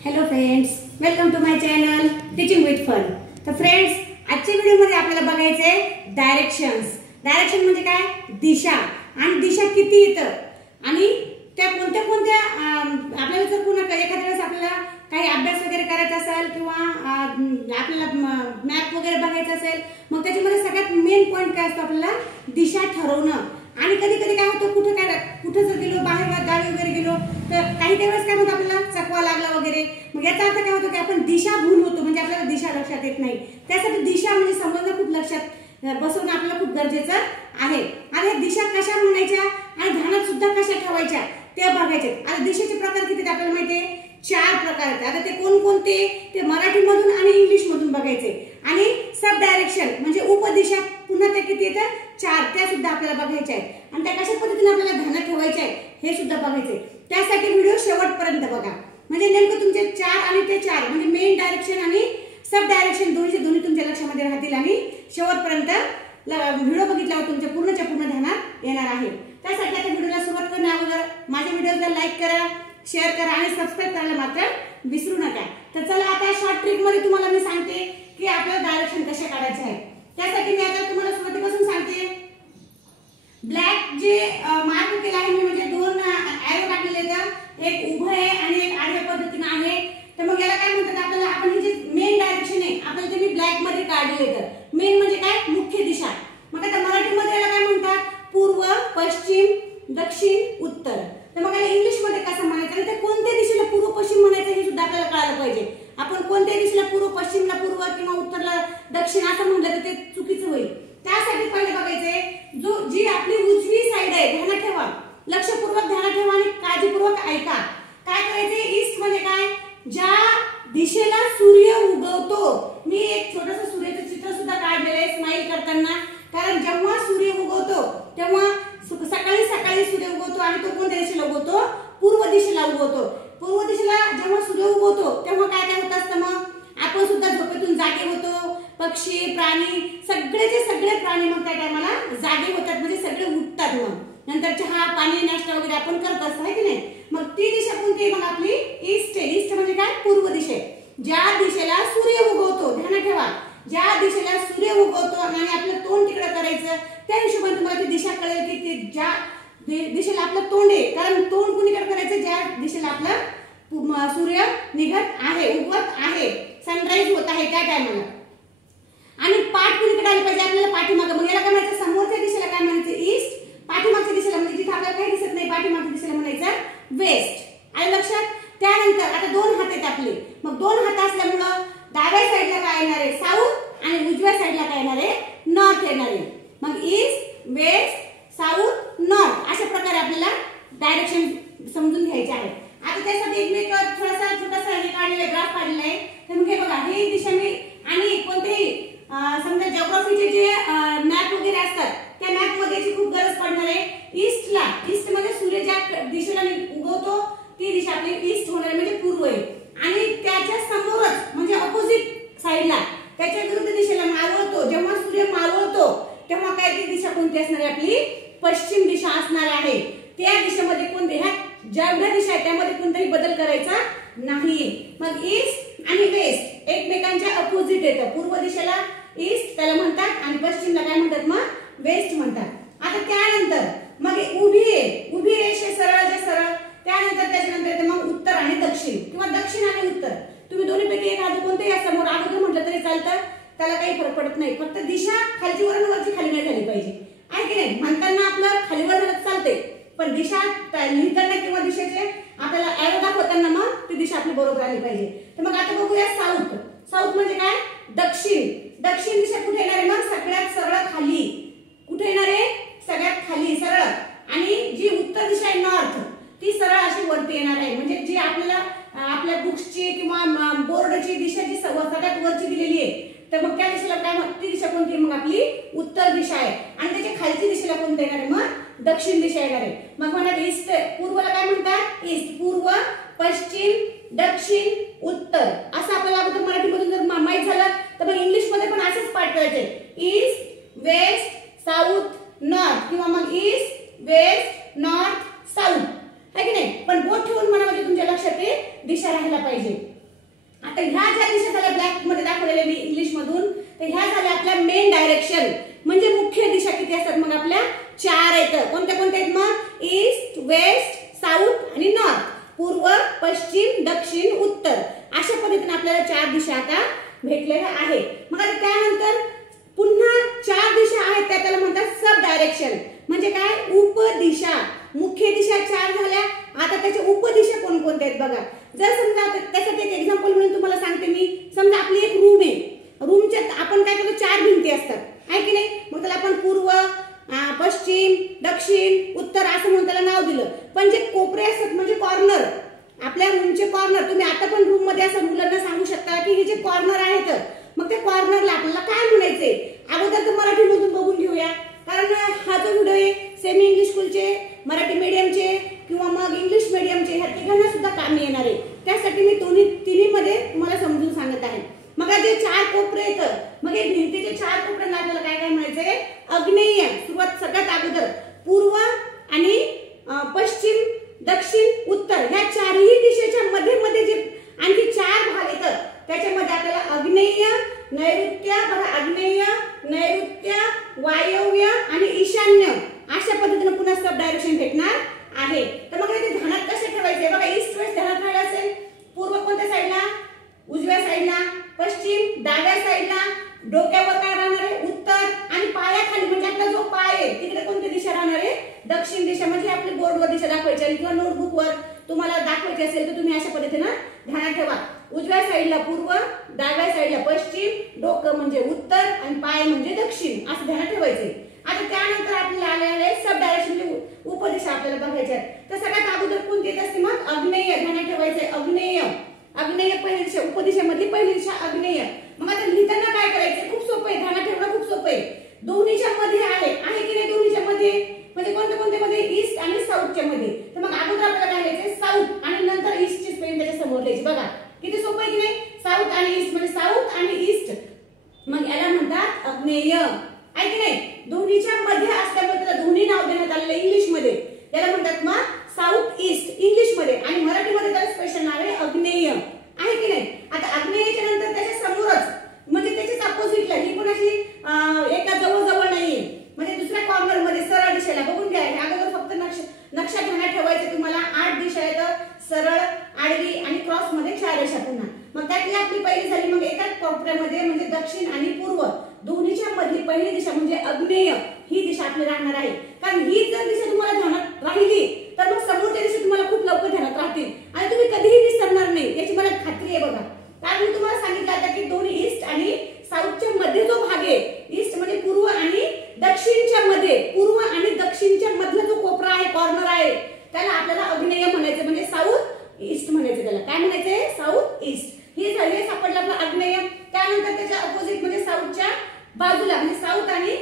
Hello friends, welcome to my channel teaching with fun. तर friends, आजच्या व्हिडिओमध्ये आपल्याला बघायचे आहे डायरेक्शन्स। डायरेक्शन म्हणजे काय? दिशा। आणि दिशा किती येतं आणि त्या कोणत्या कोणत्या आपल्याला जर पुन्हा एखाद्या वेळेस आपल्याला काही अभ्यास वगैरे करायचा असेल किंवा आपल्याला मॅप वगैरे बघायचा असेल, मग त्याच्यामध्ये सगळ्यात मेन पॉइंट काय असतो? आपल्याला दिशा ठरवणं। आणि कधी कधी काय होतं, कुठे जर गेलो, बाहेर गावी वगैरे गेलो, तर काही वेळेस काय होतं, आपल्याला चकवा लागला वगैरे, मग याचा अर्थ काय होतो की आपण दिशा भूल होतो, म्हणजे आपल्याला दिशा लक्षात येत नाही। त्यासाठी दिशा म्हणजे समजणं खूप लक्षात बसवणं आपल्याला खूप गरजेचं आहे। आणि दिशा कशा म्हणायच्या आणि ध्यानात सुद्धा कशा ठेवायच्या ते बघायचे। आता दिशेचे प्रकार किती ते आपल्याला माहिती आहे, 4 प्रकार आहेत। आता ते कोणकोणते ते मराठीमधून आणि इंग्लिश मधून बघायचे। आणि सब डायरेक्शन म्हणजे उपदिशा पुन्हा ते किती येतात? 4, त्या सुद्धा आपल्याला बघायच्या आहेत। आणि त्या कशा पद्धतीने आपल्याला ध्यानात ठेवायचे आहे हे सुद्धा बघायचे। त्यासाठी व्हिडिओ शेवटपर्यंत बघा, म्हणजे नेमकं तुमचे 4 आणि ते 4 म्हणजे मेन डायरेक्शन आणि सब डायरेक्शन दोन्ही तुमच्या लक्षामध्ये राहतील आणि शेवटपर्यंत व्हिडिओ बघितल्यावर तुमच्या पूर्णच्या पूर्ण ध्यानात येणार आहे। त्यासाठी आता व्हिडिओला सुरुवात करण्या अगोदर माझ्या व्हिडिओला लाईक करा, शेअर करा आणि सबस्क्राइब करायला मात्र विसरू नका। तर चला आता शॉर्ट ट्रिक मध्ये तुम्हाला मी सांगते की आपल्याला डायरेक्शन कसे काढायचे आहे। त्यासाठी मी आता तुम्हाला सुरुवातीपासून सांगते। ब्लॅक जे मार्क केला आहे मी, म्हणजे 2 एरो टाकलेले आहेत, एक उभं आहे आणि एक आडव्या पद्धतीने आहे। तर मग याला काय म्हणतात आपल्याला, आपण हे जे मेन डायरेक्शन आहे आपल्याला ते मी ब्लॅक मध्ये काढले आहेत। मेन म्हणजे काय? मुख्य दिशा। मग आता मराठीमध्ये याला काय म्हणतात? पूर्व, पश्चिम, दक्षिण, उत्तर। तर मग याला इंग्लिश मध्ये कसं म्हणायचं आणि ते कोणत्या दिशेला पूर्व पश्चिम म्हणायचं हे सुद्धा आपल्याला कळायला पाहिजे। आपण कोणत्या दिशेला पूर्व पश्चिमला पूर्व किंवा उत्तरला दक्षिण असं म्हटलं तर ते चुकीचं होईल। त्यासाठी पहिले बघायचे जी आपली उजवी साइड आहे, ध्यानात ठेवा, लक्षपूर्वक ध्यानात ठेवा आणि काळजीपूर्वक ऐका। काय करायचे? ईस्ट म्हणजे काय? ज्या दिशेला सूर्य उगवतो। मी एक छोटंसं सूर्याचं चित्र सुद्धा काढलेलं आहे स्माइल करताना, कारण जेव्हा सूर्य उगवतो तेव्हा सकाळी सकाळी सूर्य उगवतो आणि तो कोणत्या दिशेला उगवतो? पूर्व दिशेला उगवतो। पूर्व दिशेला जेव्हा सूर्य उगवतो तेव्हा काय काय होत असतं? मग आपण सुद्धा झोपेतून जागे होतो, पक्षी, प्राणी, सगळेचे सगळे प्राणी मग त्या टायमाला जागे होतात, म्हणजे सगळे उठतात। मग नंतर चहा पाणी नाश्ता वगैरे आपण करत असतो, है की नाही? मग ती दिशा कोणती? मग आपली ईस्ट आहे। ईस्ट म्हणजे काय? पूर्व दिशा। ज्या दिशेला सूर्य उगवतो, ध्यानात ठेवा, ज्या दिशेला सूर्य उगवतो आणि आपलं तोंड तिकडे करायचं, त्या हिशोबाने तुम्हाला ती दिशा कळेल की ती ज्या दिशेला आपलं तोंड आहे, कारण तोंड कुणीकडे करायचं? ज्या दिशेला आपला सूर्य निघत आहे, उगवत आहे, सनराइज होत आहे त्या टायमाला। आणि पाठ कुणीकडे आली पाहिजे? आपल्याला पाठीमागे। मग याला काय म्हणायचं? समोरच्या दिशेला काय म्हणायचं? ईस्ट। पाठीमागच्या दिशेला म्हणजे जिथे आपल्याला काही दिसत नाही पाठीमागच्या दिशेला म्हणायचं वेस्ट। आलं लक्षात? त्यानंतर आता 2 हात आहेत आपले, मग 2 हात असल्यामुळं डाव्या साईडला काय येणार आहे? साऊथ आणि उजव्या साईडला काय येणार आहे? नॉर्थ येणार आहे। मग ईस्ट, वेस्ट, साऊथ, नॉर्थ अशा प्रकारे आपल्याला डायरेक्शन समजून घ्यायचे आहे। आता त्यासाठी एक मी थोडासा छोटासा हे काढलेला ग्राफ काढलेला आहे। तर मग हे बघा, ही दिशा मी आणि कोणतेही समजा जिओग्राफीचे जे मॅप वगैरे असतात त्या मॅप मध्ये खूप गरज पडणार आहे। ईस्टला, ईस्ट मध्ये सूर्य ज्या दिशेला उगवतो ती दिशा आपली ईस्ट होणार म्हणजे पूर्व आहे। आणि त्याच्या समोरच म्हणजे ऑपोजिट साइडला त्याच्या विरुद्ध दिशेला मावळतो, जेव्हा सूर्य मावळतो तेव्हा काय ती दिशा कोणती असणार आहे? आपली पश्चिम दिशा असणार आहे। त्या दिशेमध्ये कोणते ह्या जेवढ्या दिशा आहेत त्यामध्ये कोणताही बदल करायचा नाही। मग ईस्ट आणि वेस्ट एकमेकांच्या अपोजिट येतं। पूर्व दिशेला ईस्ट त्याला म्हणतात आणि पश्चिमला काय म्हणतात? मग वेस्ट म्हणतात। आता त्यानंतर मग उभी रेषे सरळ, त्यानंतर त्याच्यानंतर येतं मग उत्तर आणि दक्षिण किंवा दक्षिण आणि उत्तर। तुम्ही दोन्हीपैकी एखादं कोणतेही समोर अगोदर म्हटलं तरी चालतं, त्याला काही फरक पडत नाही। फक्त दिशा खालची वर आणि वरची खाली नाही झाली पाहिजे, आहे की नाही? म्हणताना आपलं खालीवर झालं चालते, पण दिशा लिहिताना किंवा दिशेचे आपल्याला एरो दाखवताना मग ती दिशा आपली बरोबर आली पाहिजे। तर मग आता बघूया साऊथ। साऊथ म्हणजे काय? दक्षिण। दक्षिण दिशा कुठे येणार आहे? मग सगळ्यात सरळ खाली। कुठे येणार आहे? सगळ्यात खाली सरळ। आणि जी उत्तर दिशा आहे नॉर्थ, ती सरळ अशी वरती येणार आहे। म्हणजे जी आपल्याला आपल्या बुक्सची किंवा बोर्डची दिशा जी सगळ्यात वरची दिलेली आहे, तर मग त्या दिशेला काय? ती दिशा कोणती? मग आपली उत्तर दिशा आहे। आणि त्याच्या खालची दिशेला कोणती येणार आहे? मग दक्षिण दिशा येणार आहे। मग म्हणतात ईस्ट, पूर्वला काय म्हणतात? ईस्ट। पूर्व, पश्चिम, दक्षिण, उत्तर असं आपल्याला अगोदर मराठीमधून जर माहित झालं तर मग इंग्लिश मध्ये पण असंच पाठ करायचे, ईस्ट, वेस्ट, साऊथ, नॉर्थ किंवा मग ईस्ट, वेस्ट, नॉर्थ, साऊथ, है की नाही? पण बोट ठेवून मनामध्ये तुमच्या लक्षात दिशा राहायला पाहिजे। आता ह्या ज्या दिशा झाल्या ब्लॅक मध्ये दाखवलेल्या मी इंग्लिश मधून, तर ह्या झाल्या आपल्या मेन डायरेक्शन, म्हणजे मुख्य दिशा किती असतात मग आपल्या 4 आहेत। कोणत्या कोणत्या आहेत मग? ईस्ट, वेस्ट, साऊथ आणि नॉर्थ, पूर्व, पश्चिम, दक्षिण, उत्तर, अशा पद्धतीने आपल्याला 4 दिशा आता भेटलेल्या आहेत। मग आता त्यानंतर पुन्हा 4 दिशा आहेत त्याला म्हणतात सब डायरेक्शन, म्हणजे काय? उपदिशा। मुख्य दिशा 4 झाल्या, आता त्याच्या उपदिशा कोणकोणत्या आहेत बघा। जर समजा त्यासाठी एक एक्झाम्पल म्हणून तुम्हाला सांगते मी, समजा आपली एक रूम आहे, रूमच्या आपण काय करतो 4 भिंती असतात, आहे की नाही? मग त्याला आपण पूर्व, पश्चिम, दक्षिण, उत्तर असं म्हणून त्याला नाव दिलं, पण जे कोपरे असतात म्हणजे कॉर्नर, आपल्या रूमचे कॉर्नर, तुम्ही आता पण रूम मध्ये असं मुलांना सांगू शकता की हे जे कॉर्नर आहेत, मग त्या कॉर्नरला आपल्याला काय म्हणायचंय? अगोदर तर मराठीमधून बघून घेऊया, कारण हा जो व्हिडिओ आहे सेमी इंग्लिश स्कूलचे, मराठी मीडियमचे किंवा मग इंग्लिश मीडियमचे ह्या तिघांना सुद्धा कामी येणार आहे, त्यासाठी मी तिन्हीमध्ये तुम्हाला समजून सांगत आहे। मग जे 4 कोपरे आहेत, मग हे भिंतीचे 4 कोपऱ्यांना आपल्याला काय काय म्हणायचंय? आग्नेय। सुरुवात सगळ्यात अगोदर पूर्व आणि पश्चिम, दक्षिण, उत्तर ह्या 4ही दिशेच्या मध्ये मध्ये जे आणखी 4 भाग येतात त्याच्यामध्ये आपल्याला आग्नेय, नैऋत्य, बघा आग्नेय, नैऋत्य, वायव्य आणि ईशान्य अशा पद्धतीने पुन्हा सब डायरेक्शन भेटणार आहे। तर मग ते ध्यानात कसे ठेवायचे? बघा ईस्ट वेस्ट ध्यानात राहिला असेल, पूर्व कोणत्या साईडला? उजव्या साईडला, पश्चिम डाव्या साईडला, डोक्यावर काय राहणार आहे? उत्तर, आणि पायाखाली म्हणजे आपला जो पाय आहे तिकडे कोणती दिशा राहणार आहे? दक्षिण दिशा। म्हणजे आपली बोर्डवर दिशा दाखवायची आहे किंवा नोटबुकवर तुम्हाला दाखवायची असेल तर तुम्ही अशा पद्धतीने ध्यानात ठेवा, उजव्या साईडला पूर्व, डाव्या साईडला पश्चिम, डोकं म्हणजे उत्तर आणि पाय म्हणजे दक्षिण, असं ध्यानात ठेवायचे। आता त्यानंतर आपल्याला आलेले सब डायरेक्शन म्हणजे उपदिशा आपल्याला बघायच्या आहेत, तर सगळ्यात अगोदर कोणती येत असते मग? आग्नेय, ध्यानात ठेवायचंय आग्नेय। आग्नेय पहिली दिशा, उपदिशेमधली पहिली दिशा आग्नेय। मग आता लिहिताना काय करायचं? खूप सोपं आहे, ध्यानात ठेवणं खूप सोपं आहे, दोन्हीच्या मध्ये आहे की नाही? दोन्हीच्या मध्ये म्हणजे कोणत्या मध्ये? ईस्ट आणि साऊथच्या मध्ये। तर मग अगोदर आपल्याला काय लिहायचंय? साऊथ आणि नंतर ईस्टची स्पेलिंग त्याच्या समोर लिहायची। बघा किती सोपं आहे की नाही? साऊथ आणि ईस्ट म्हणजे साऊथ आणि ईस्ट, मग याला म्हणतात आग्नेय, आहे की नाही? दोन्हीच्या मध्ये असल्यामुळे त्याला दोन्ही नाव देण्यात आलेलं इंग्लिश मध्ये, त्याला म्हणतात मग साऊथ ईस्ट इंग्लिश मध्ये, आणि मराठीमध्ये त्याला स्पेशल नाव आहे आग्नेय, आहे की नाही? आता आग्नेयच्या नंतर त्याच्या समोरच म्हणजे त्याच्याच अपोजिटला, ही पण अशी एका जवळ नाहीये, म्हणजे दुसऱ्या कॉर्नर मध्ये सरळ दिशेला बघून घ्या। अगोदर फक्त नक्षा ध्यानात ठेवायचं तुम्हाला, 8 दिशा आहेत, सरळ, आडवी आणि क्रॉस मध्ये 4 रेषा पुन्हा। मग त्यातली आपली पहिली झाली, मग एकाच कोपऱ्यामध्ये म्हणजे दक्षिण आणि पूर्व दोन्हीच्या मधली पहिली दिशा म्हणजे आग्नेय ही दिशा आपली राहणार आहे। कारण ही जर दिशा तुम्हाला ध्यानात राहिली तर मग समोरच्या दिशा तुम्हाला खूप लवकर ध्यानात राहतील आणि तुम्ही कधीही विसरणार नाही, याची मला खात्री आहे। बघा कारण मी तुम्हाला सांगितलं आता की दोन्ही ईस्ट आणि साऊथच्या मध्ये जो भाग आहे, ईस्ट म्हणजे पूर्व आणि दक्षिणच्या मध्ये, पूर्व आणि दक्षिणच्या मधला जो कोपरा आहे, कॉर्नर आहे, त्याला आपल्याला आग्नेय म्हणायचं, म्हणजे साऊथ ईस्ट म्हणायचं। त्याला काय म्हणायचंय? South east. ही झाली सापडलं आपलं आग्नेय। त्यानंतर त्याच्या अपोजिट म्हणजे साऊथच्या बाजूला म्हणजे साऊथ आणि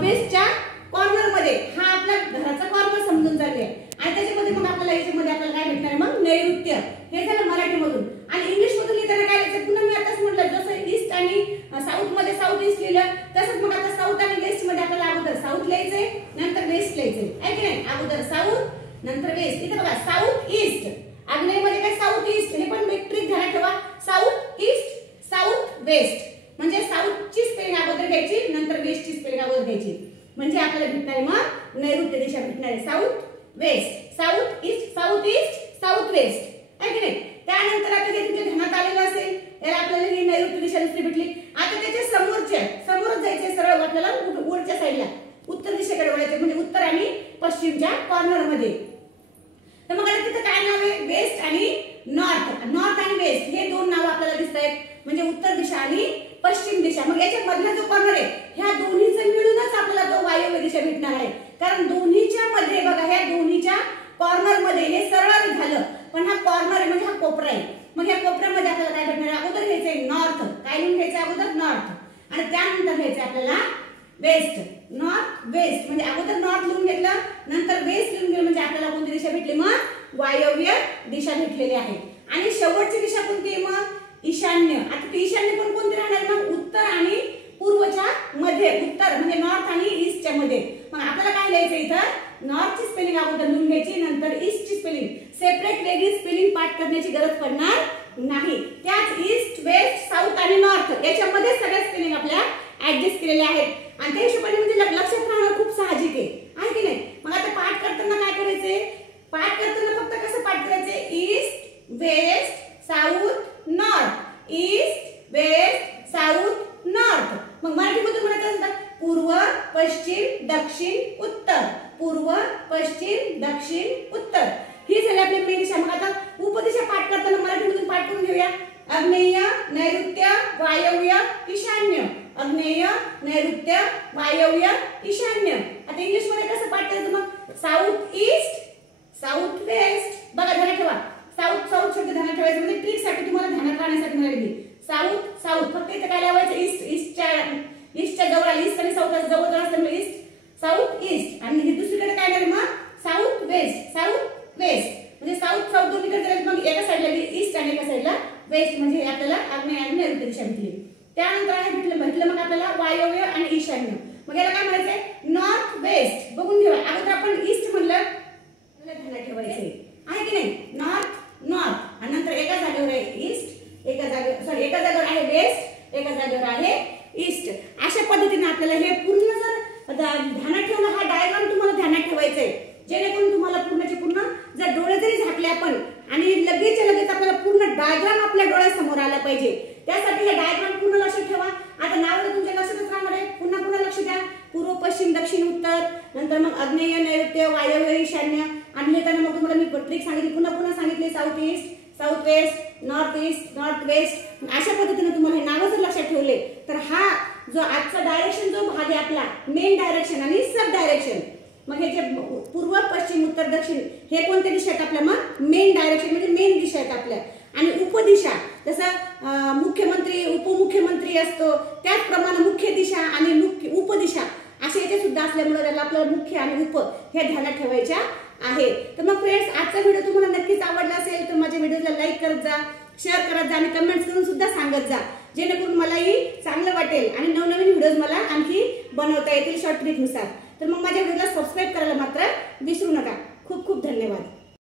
वेस्टच्या कॉर्नर मध्ये हा आपला घराचा कॉर्नर समजून चालले, आणि त्याच्यामध्ये मग आपल्याला याच्यामध्ये आपल्याला काय भेटणार? मग नैऋत्य। हे झालं मराठीमधून। आणि इंग्लिश मधून लिहिताना काय लिहायचं? पुन्हा मी आताच म्हटलं, जसं ईस्ट आणि साऊथ मध्ये साऊथ ईस्ट लिहिलं तसंच मग आता साऊथ आणि वेस्ट मध्ये आपल्याला अगोदर साऊथ लिहायचंय नंतर वेस्ट लिहायचंय, आहे की नाही? अगोदर साऊथ नंतर वेस्ट। इथे बघा साऊथ ईस्ट, आग्नेय मध्ये काय? South east. हे पण एक ट्रिक ध्यानात ठेवा, साऊथ ईस्ट साऊथ वेस्ट, म्हणजे साऊथची स्पेलिंग अगोदर घ्यायची नंतर वेस्टची स्पेलिंग अगोदर घ्यायची, म्हणजे आपल्याला भेटणार आहे मग नैऋत्य दिशा भेटणार आहे, south west, south east south west, आहे की नाही? त्यानंतर आता हे तुमच्या ध्यानात आलेलं असेल, याला आपल्याला ही नैऋत्य दिशा दुसरी भेटली। आता त्याच्या समोरच जायचंय सरळ आपल्याला वरच्या साईडला, उत्तर दिशेकडे वळायचं, म्हणजे उत्तर आणि पश्चिमच्या कॉर्नर मध्ये। तर मग आता तिथे काय नाव आहे? वेस्ट आणि नॉर्थ। नॉर्थ आणि वेस्ट हे दोन नाव आपल्याला दिसत आहेत, म्हणजे उत्तर दिशा आणि पश्चिम दिशा। मग याच्या मधला जो कॉर्नर आहे, ह्या दोन्हीचं मिळूनच आपल्याला तो वायव्य दिशा भेटणार आहे, कारण दोन्हीच्या मध्ये बघा, ह्या दोन्हीच्या कॉर्नर मध्ये हे सरळ झालं, पण हा कॉर्नर आहे म्हणजे हा कोपरा आहे। मग या कोपऱ्यामध्ये आपल्याला काय भेटणार आहे? अगोदर घ्यायचंय नॉर्थ, काय लिहून घ्यायचं? अगोदर नॉर्थ, आणि त्यानंतर घ्यायचंय आपल्याला वेस्ट। नॉर्थ वेस्ट म्हणजे अगोदर नॉर्थ लिहून घेतलं नंतर वेस्ट लिहून घेतलं, म्हणजे आपल्याला कोणती दिशा भेटली? मग वायव्य दिशा भेटलेली आहे। आणि शेवटची दिशा कोणती आहे मग? ईशान्य। आता ती ईशान्य पण कोणती राहणार? मग उत्तर आणि पूर्वच्या मध्ये, उत्तर म्हणजे नॉर्थ आणि ईस्टच्या मध्ये। मग आपल्याला काय लिहायचं इथं? नॉर्थची स्पेलिंग अगोदर लिहून घ्यायची नंतर ईस्टची स्पेलिंग, सेपरेट वेगळी स्पेलिंग पाठ करण्याची गरज पडणार नाही. त्याच ईस्ट, वेस्ट, साऊथ आणि नॉर्थ याच्यामध्ये सगळ्या स्पेलिंग आपल्या ऍडजस्ट केलेले आहेत आणि त्या हिशोबाने म्हणजे लक्षात राहणं खूप साहजिक आहे की नाही. मग आता पाठ करताना काय करायचंय, पाठ करताना फक्त कसं पाठ करायचंय, east, west, south, north, east, west, south, north. मग मराठीमध्ये म्हणायचं असतं पूर्व, पश्चिम, दक्षिण, उत्तर, पूर्व, पश्चिम, दक्षिण, उत्तर. ही झाली आपली मेन दिशा. मग आता उपदिशा पाठ करताना मराठीमधून पाठ करून घेऊया. आग्नेय, नैऋत्य, वायव्य, ईशान्य, आग्नेय, नैऋत्य, वायव्य, ईशान्य. आता इंग्लिश मध्ये कसं पाठ करायचं मग, साऊथ ईस्ट, साऊथ वेस्ट. बघा ध्यानात ठेवा, साऊथ साऊथ शब्द ध्यानात ठेवायचा म्हणजे ट्रिक साठी तुम्हाला ध्यानात राहण्यासाठी म्हणाली. साऊथ साऊथ फक्त इथे काय लावायचं, ईस्ट ईस्टच्या जवळ, ईस्ट आणि साऊथ जवळ जवळ असल्यामुळे ईस्ट, साऊथ, ईस्ट. आणि हे दुसरीकडे काय नाही मग साऊथ वेस्ट, साऊथ वेस्ट म्हणजे साऊथ साऊथ दोन्हीकडे जायचं. मग एका साईडला ईस्ट आणि एका साईडला वेस्ट म्हणजे आपल्याला आग्नेय आणि नैऋत्य दिशा भेटली. त्यानंतर आहे भेटलं मग आपल्याला वायव्य आणि ईशान्य. मग याला काय म्हणायचंय, नॉर्थ वेस्ट. बघून घेऊया, अगोदर आपण ईस्ट म्हणलं, ध्यानात ठेवायचंय आहे की नाही, नॉर्थ नॉर्थ आणि नंतर एका जागेवर आहे ईस्ट, एका जागेवर आहे वेस्ट, एका जागेवर आहे ईस्ट. अशा पद्धतीने आपल्याला हे पूर्ण जर ध्यानात ठेवलं, हा डायग्राम तुम्हाला ध्यानात ठेवायचा आहे जेणेकरून तुम्हाला पूर्णचे पूर्ण जर डोळे जरी झाकले आपण आणि लगेच आपल्याला पूर्ण डायग्राम आपल्या डोळ्यासमोर आला पाहिजे. त्यासाठी हे डायग्राम पूर्ण लक्षात ठेवा. आता नावाला तुमच्या लक्षातच राहणार आहे, पुन्हा लक्ष द्या. पूर्व, पश्चिम, दक्षिण, उत्तर, नंतर मग आग्नेय, नैऋत्य, वायव्य, ईशान्य. आणि लिहिताना मग तुम्हाला मी ट्रिक सांगितली, पुन्हा सांगितली, south east, south west, north east, north west. अशा पद्धतीने तुम्हाला हे नावं जर लक्षात ठेवले तर हा जो आजचा डायरेक्शन जो भाग आहे आपला, मेन डायरेक्शन आणि सब डायरेक्शन. मग हे जे पूर्व, पश्चिम, उत्तर, दक्षिण हे कोणत्या दिशा आहेत आपल्या, मग मेन डायरेक्शन म्हणजे मेन दिशा आहेत आपल्या. आणि उपदिशा जसं मुख्यमंत्री, उपमुख्यमंत्री असतो त्याचप्रमाणे मुख्य दिशा आणि उपदिशा असे याचे सुद्धा असल्यामुळे त्याला आपल्याला मुख्य आणि उप हे ध्यानात ठेवायच्या आहे. तर मग फ्रेंड्स, आजचा व्हिडिओ तुम्हाला नक्कीच आवडला असेल तर माझ्या व्हिडिओला लाईक करत जा, शेअर करत जा आणि कमेंट्स करून सुद्धा सांगत जा, जेणेकरून मलाही चांगलं वाटेल आणि नवनवीन व्हिडिओज मला आणखी बनवता येतील शॉर्ट ट्रिकनुसार. तर मग माझ्या व्हिडिओला सबस्क्राईब करायला मात्र विसरू नका.